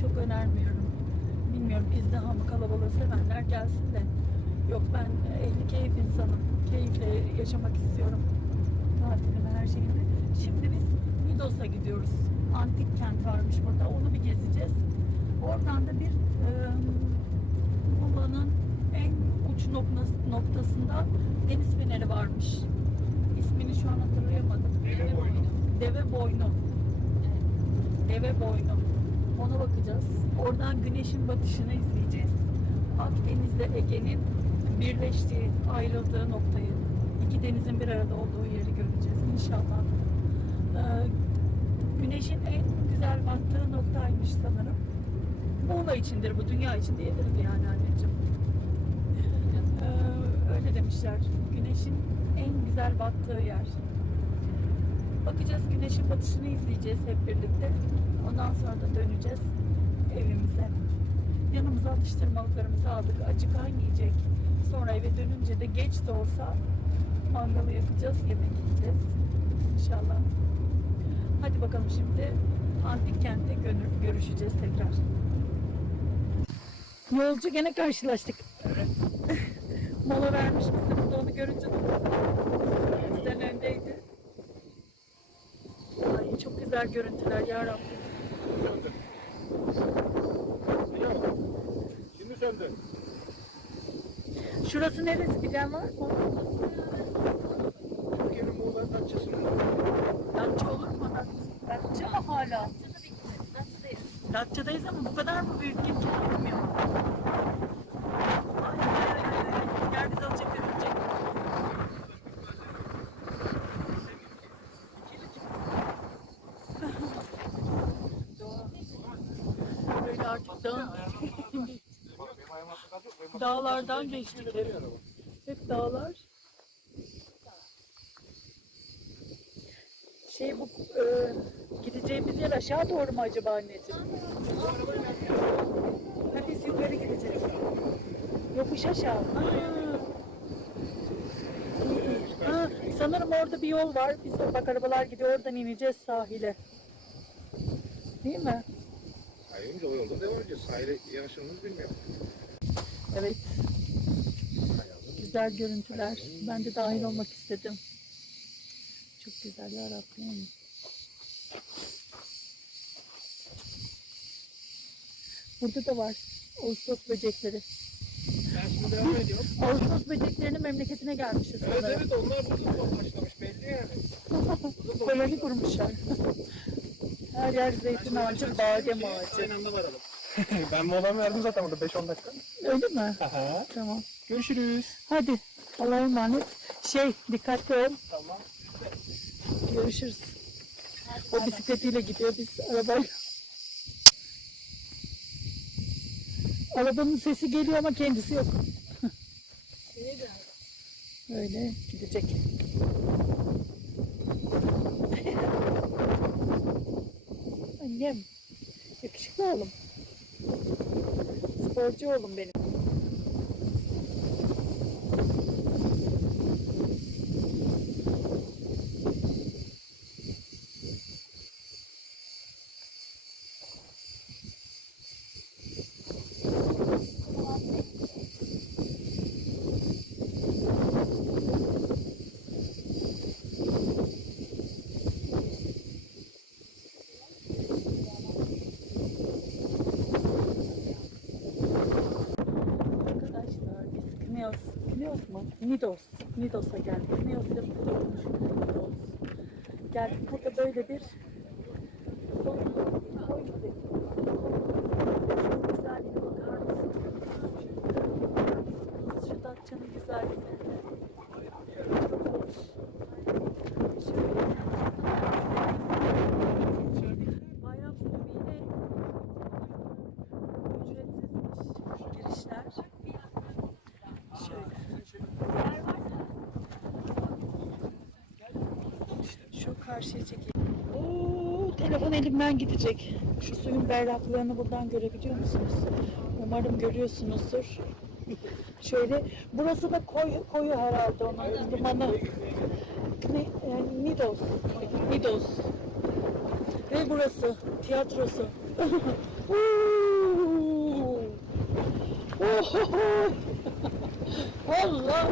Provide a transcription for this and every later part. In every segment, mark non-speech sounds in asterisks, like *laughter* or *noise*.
çok önermiyorum. Bilmiyorum izdihamı kalabalığı sevenler gelsin de. Yok ben ehli keyif insanım. Keyifle yaşamak istiyorum. Tatilimi her şeyimi. Şimdi biz Midos'a gidiyoruz. Antik kent varmış burada. Onu bir gezeceğiz. Oradan da bir Muğla'nın en uç noktası, noktasında deniz feneri varmış. İsmini şu an hatırlayamadım. Deve boynu. Deve boynu. Deve boynu. Ona bakacağız. Oradan güneşin batışını izleyeceğiz. Akdeniz'le Ege'nin birleştiği, ayrıldığı noktayı, iki denizin bir arada olduğu yeri göreceğiz inşallah. Ee, güneşin en güzel battığı noktaymış sanırım. Muğla içindir bu, dünya için değildir yani anneciğim. Ee, öyle demişler. Güneşin en güzel battığı yer. Bakacağız güneşin batışını izleyeceğiz hep birlikte. Ondan sonra da döneceğiz evimize. Yanımıza atıştırmalıklarımızı aldık. Acıkan yiyecek. Sonra eve dönünce de geç de olsa mangalı yakacağız, yemek yiyeceğiz. İnşallah. Hadi bakalım şimdi antik kentte görüşeceğiz tekrar. Yolcu gene karşılaştık. *laughs* Mola vermiş bizi onu görünce de bizden öndeydi. Ay çok güzel görüntüler ya Rabbim. Söndü. Şurası neresi bilen var mı? Türkiye'nin Muğla'nın Datça'sında. Datça olur mu? Datça mı hala? Datça'dayız ama bu kadar mı büyük ki hiç bilmiyorum. Rüzgar bizi alacak götürecek. Böyle artık dağ, Benim ayağıma sakal yok. Benim dağlardan geçtik hep. Hep dağlar. Şey bu e, gideceğimiz yer aşağı doğru mu acaba anneciğim? Ha, biz yukarı gideceğiz. Yokuş aşağı. Ha. Ha, sanırım orada bir yol var. Biz de bak arabalar gidiyor. Oradan ineceğiz sahile. Değil mi? Hayır, o yolda devam edeceğiz. Sahile yanaşımız bilmiyorum. Evet. Güzel görüntüler. Ben de dahil olmak istedim. Çok güzel ya Rabbim. Burada da var Ağustos böcekleri. Ben şimdi devam ediyorum. Ağustos böceklerinin memleketine gelmişiz Evet sanırım. evet onlar burada başlamış belli yani. *laughs* Koloni kurmuşlar. Her yer zeytin ağacı, badem ağacı. Aynı anda varalım. *laughs* ben molamı verdim zaten burada 5-10 dakika. Öyle mi? Aha. Tamam. Görüşürüz. Hadi. Allah'a emanet. Şey, dikkatli ol. Tamam. Görüşürüz. O bisikletiyle gidiyor, biz arabayla. Arabanın sesi geliyor ama kendisi yok. Öyle gidecek. *laughs* Annem, yakışıklı oğlum. Sporcu oğlum benim. Arkadaşlar biz Knios, Nidos. Nidos'a geldik. Knios yazılı olmuş. Nidos. Geldik burada böyle bir koy koy gibi. Şu güzelliğine bakar mısınız? Bakar mısınız? Şu Datça'nın güzelliğine. Çok hoş. Şöyle. Bayram sebebiyle ücretsizmiş girişler. Karşıya çekeyim. Oo, telefon elimden gidecek. Şu suyun berraklığını buradan görebiliyor musunuz? Umarım görüyorsunuzdur. *laughs* Şöyle, burası da koyu, koyu herhalde onun limanı. Ne, yani Nidos. Nidos. Ve burası tiyatrosu. *laughs* *laughs* Allah!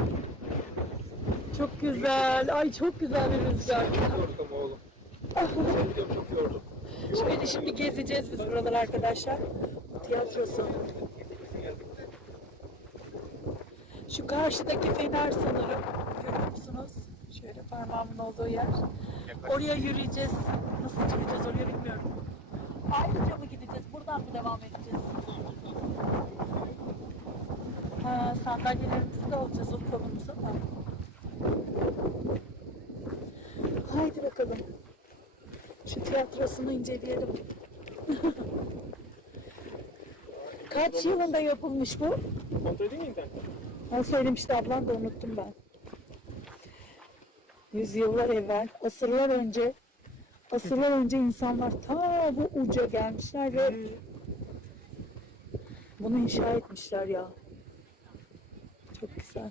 Çok güzel. Ay çok güzel bir rüzgar. Yorduk ama oğlum. Sen biliyorum çok yordum. Şöyle şimdi gezeceğiz biz buraları arkadaşlar. Tiyatrosu. Şu karşıdaki fener sanırım. Görüyor musunuz? Şöyle parmağımın olduğu yer. Oraya yürüyeceğiz. Nasıl çıkacağız oraya bilmiyorum. Ayrıca mı gideceğiz? Buradan mı devam edeceğiz? Ha, sandalyelerimizi de alacağız oturalımıza da. Haydi bakalım. Şu tiyatrosunu inceleyelim. Kaç yılında yapılmış bu? Kontrol edeyim mi internet? O söylemişti ablam da unuttum ben. Yüzyıllar evvel, asırlar önce, asırlar önce insanlar ta bu uca gelmişler ve bunu inşa etmişler ya. Çok güzel.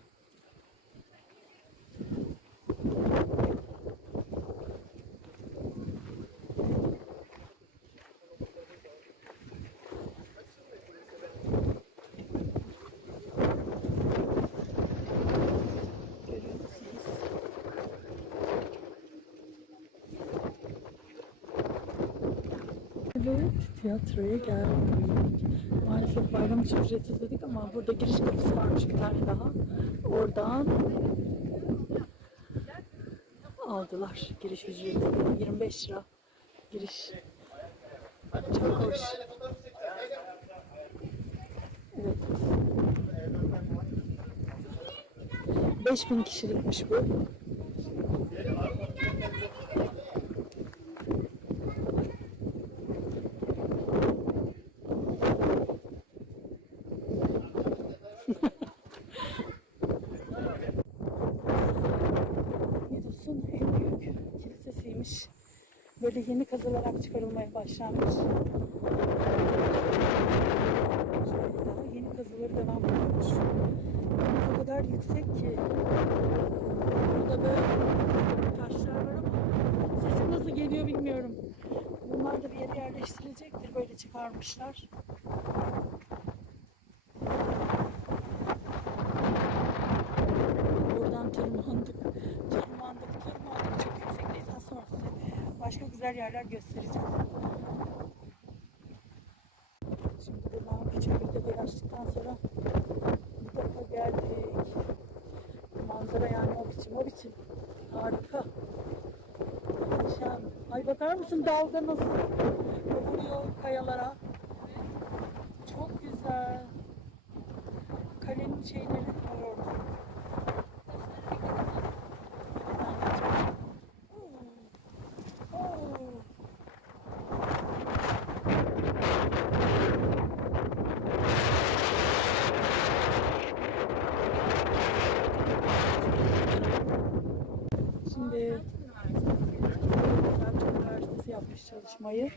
Görüyor musunuz? Evet, tiyatroya geldik. Maalesef bayram için ücretsiz dedik ama burada giriş kapısı varmış bir tane daha. Oradan aldılar giriş ücreti. 25 lira giriş. Çok hoş. Evet. 5000 kişilikmiş bu. Midos'un en büyük kilisesiymiş. Böyle yeni kazılarak çıkarılmaya başlanmış. Daha yeni kazıları devam ediyormuş. O kadar yüksek ki. Burada böyle taşlar var ama sesi nasıl geliyor bilmiyorum. Bunlar da bir yere yerleştirilecektir. Böyle çıkarmışlar. Buradan tırmandık. Tırmandık, tırmandık. Çok yüksekteyiz. Az sonra size başka güzel yerler göstereceğim. Şimdi buradan küçük bir de dolaştıktan sonra bu tarafa geldik. Manzara yani o biçim, o biçim. Harika. Muhteşem. Ay bakar mısın dalga nasıl vuruyor kayalara. Çok güzel. Kalenin şeyleri var orada. Oo. Oo. Şimdi Selçuk Üniversitesi yapmış çalışmayı.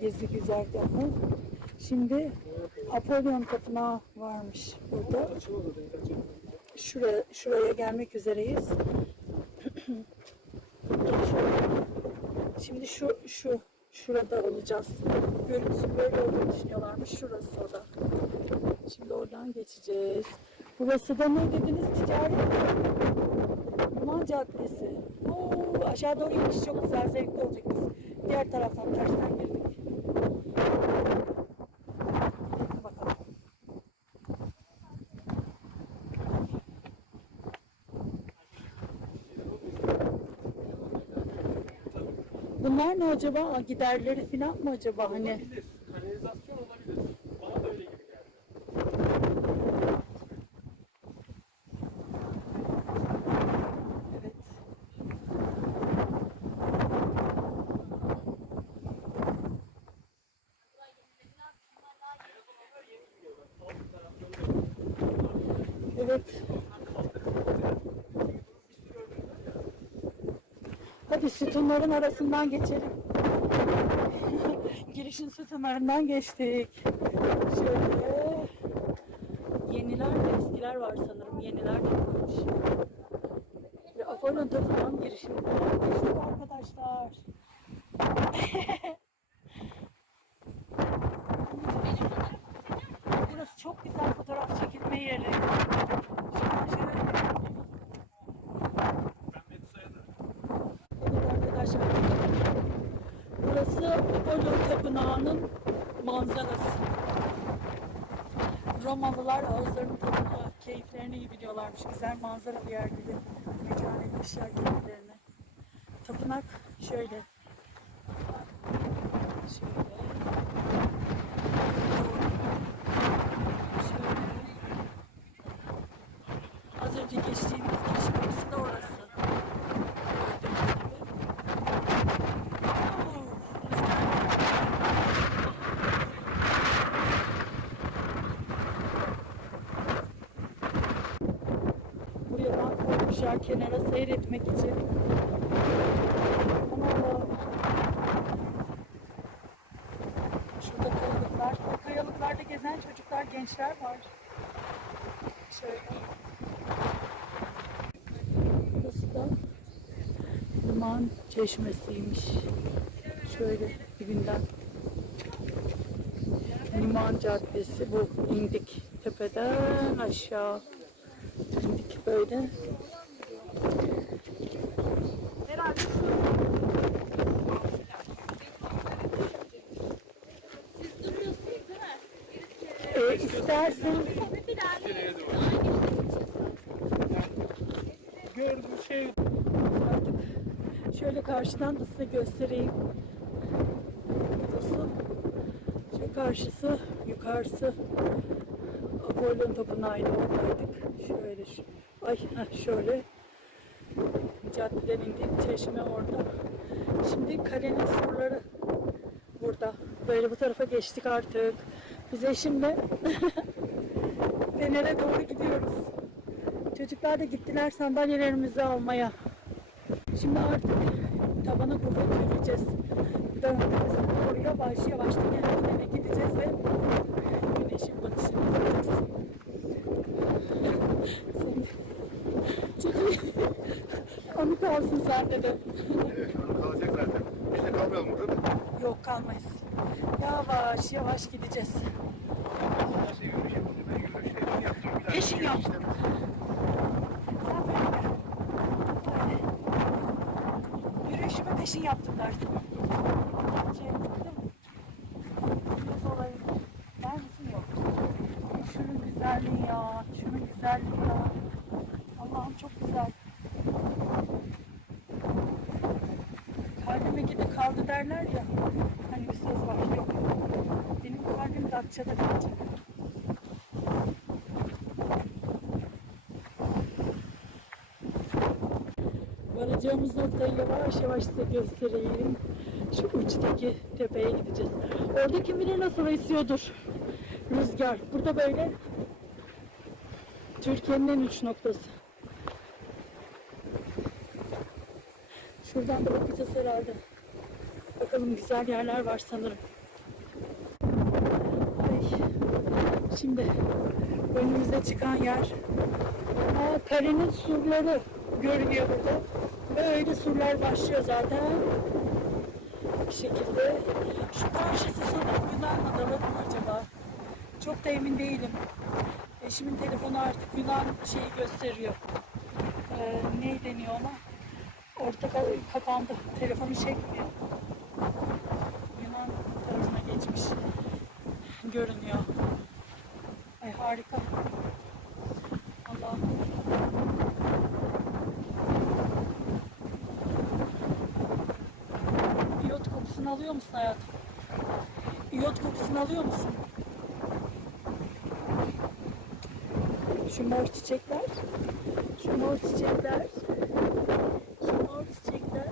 Gezi güzergahı. Şimdi Apolyon Tapınağı varmış burada. Şuraya, şuraya gelmek üzereyiz. Şimdi şu şu şurada olacağız. Görüntüsü böyle olduğunu düşünüyorlarmış. Şurası o da. Şimdi oradan geçeceğiz. Burası da ne dediniz? Ticaret Liman Caddesi. Oo, aşağı doğru iniş çok güzel, zevkli olacak. Diğer taraftan tersten girdik. Bakalım. Bunlar ne acaba? Giderleri falan mı acaba hani olabilir. Bana da öyle gibi geldi. Evet. Evet. Hadi sütunların arasından geçelim. *laughs* Girişin sütunlarından geçtik. Şöyle. Yeniler de eskiler var sanırım. Yeniler de varmış. Ve Apollo Tapınağı'nın girişinden geçtik arkadaşlar. *laughs* Burası çok güzel fotoğraf çekilme yeri. Şöyle şöyle. Evet arkadaşlar. Burası Apollo Tapınağı'nın manzarası. Romalılar ağızlarını tadını, keyiflerini iyi biliyorlarmış. Güzel manzaralı yer gibi mekan etmişler kendilerine. Tapınak. Şöyle. Şöyle. Az önce geçtiğimiz giriş kapısı da orası. Gördüğünüz gibi. Oo, rüzgar. Buraya koymuşlar kenara seyretmek için. Aman Allah'ım. Şurada kayalıklar. Bu kayalıklarda gezen çocuklar, gençler var. Şöyle. Burası da liman çeşmesiymiş. Şöyle dibinden. Liman Caddesi bu. indik tepeden aşağı. indik böyle. E, istersen Gördüm şey. artık şöyle karşıdan da size göstereyim. Burası şu karşısı, yukarısı Apollon Tapınağı'yla oradaydık. Şöyle şu, ay şöyle caddeden indik. Çeşme orada. Şimdi kalenin surları burada. Böyle bu tarafa geçtik artık. Biz eşimle *laughs* Fener'e doğru gidiyoruz. Çocuklar da gittiler sandalyelerimizi almaya. Şimdi artık tabana kuvvet yürüyeceğiz. Tepesine doğru yavaş yavaş tünellerine gideceğiz ve güneşin batışını izleyeceğiz. Sen çok iyi. Onu kalsın sende de. Evet, kalacak zaten. Biz de kalmayalım burada da. Yok kalmayız. Yavaş yavaş gideceğiz. Nasıl yürüyüş yapılıyor? Ben yürüyüş yaptım. Böyle. Yürüyüşümü peşin yaptım dersin. Şey, değil mi? Biraz olayım. Der misin yok? Şunun güzelliği ya. Şunun güzelliği ya. Allah'ım çok güzel. Kalbime gidi kaldı derler ya. Hani bir söz var. Yok. Benim kalbim Datça'da kalacak. Varacağımız noktayı yavaş yavaş size göstereyim. Şu uçtaki tepeye gideceğiz. Orada kim bilir nasıl esiyordur rüzgar. Burada böyle Türkiye'nin en uç noktası. Şuradan da bakacağız herhalde. Bakalım güzel yerler var sanırım. Ay. Şimdi önümüze çıkan yer Aa, karenin surları görünüyor burada. Böyle surlar başlıyor zaten. Bir şekilde. Şu karşısı sanırım Yunan adaları mı acaba? Çok da emin değilim. Eşimin telefonu artık Yunan şeyi gösteriyor. Ee, ne deniyor ona? Orta ka- kapandı. Telefonu çekmiyor. Yunan tarafına geçmiş. Görünüyor. Ay harika. Allah'ım. İyot kokusunu alıyor musun hayatım? İyot kokusunu alıyor musun? Şu mor çiçekler. Şu mor çiçekler. Şu mor çiçekler.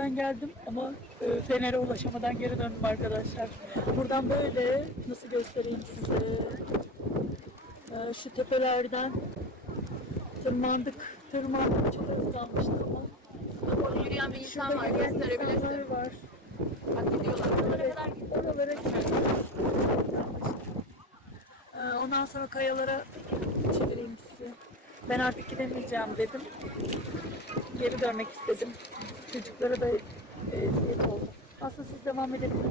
Ay. Ben geldim ama e, Fener'e ulaşamadan geri döndüm arkadaşlar. Buradan böyle nasıl göstereyim size. E, şu tepelerden tırmandık. Tırmandık. Çok az kalmıştı ama. Orada yürüyen bir insan var gösterebilirsin. var. Bak gidiyorlar. Oralara kadar. Oralara. Ee, Ondan sonra kayalara çevireyim sizi. Ben artık gidemeyeceğim dedim. Geri dönmek istedim. Çocuklara da e, eziyet oldu. Aslında siz devam edelim.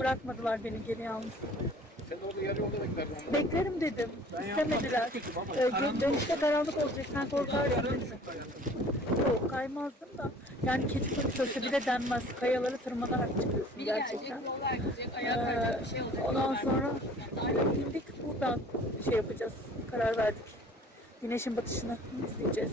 Bırakmadılar beni geri yalnız. Sen de orada yarı yolda beklerdin. Beklerim dedim. İstemediler. Ee, dönüşte karanlık olacak. Sen korkarsın dedim. Yok kaymazdım da. Yani keçi fırçası bile denmez. Kayaları tırmanarak çıkıyorsun gerçekten. yollar gidecek, ayağa kayacak bir şey olacak. Ondan sonra indik buradan şey yapacağız. Karar verdik. Güneşin batışını izleyeceğiz.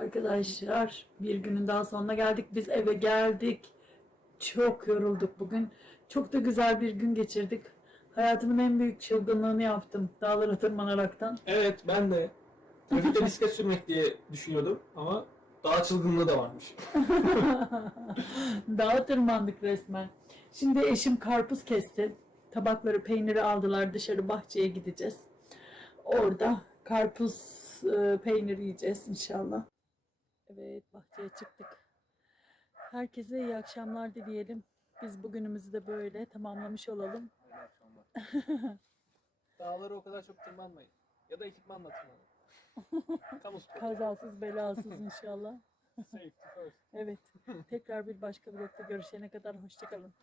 Arkadaşlar bir günün daha sonuna geldik. Biz eve geldik. Çok yorulduk bugün. Çok da güzel bir gün geçirdik. Hayatımın en büyük çılgınlığını yaptım. Dağlara tırmanaraktan. Evet ben de trafikte bisiklet sürmek diye düşünüyordum ama daha çılgınlığı da varmış. *laughs* Dağa tırmandık resmen. Şimdi eşim karpuz kesti. Tabakları, peyniri aldılar. Dışarı bahçeye gideceğiz. Orada karpuz e, peyniri yiyeceğiz inşallah. Evet bahçeye çıktık. Herkese iyi akşamlar dileyelim. Biz bugünümüzü de böyle tamamlamış olalım. *laughs* Dağlara o kadar çok tırmanmayın. Ya da ekipmanla tırmanın. Kamu sporu. Kazasız belasız inşallah. *laughs* Safety first. Evet. Tekrar bir başka vlogda görüşene kadar hoşçakalın.